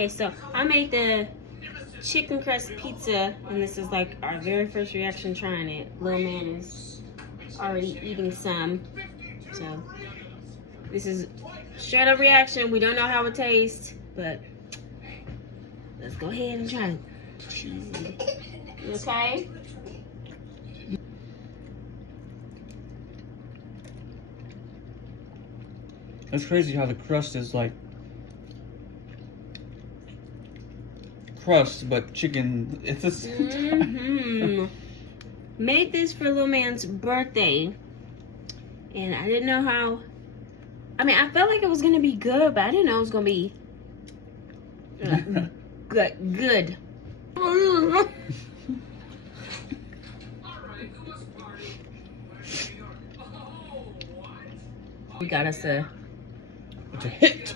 Okay, so I made the chicken crust pizza, and this is like our very first reaction trying it. Little man is already eating some, so this is straight up reaction. We don't know how it tastes, but let's go ahead and try it. Cheesy. You okay? It's crazy how the crust is like crust, but chicken at the same time. Made this for little man's birthday, and I didn't know how. I mean, I felt like it was gonna be good, but I didn't know it was gonna be good. We got us a It's a hit.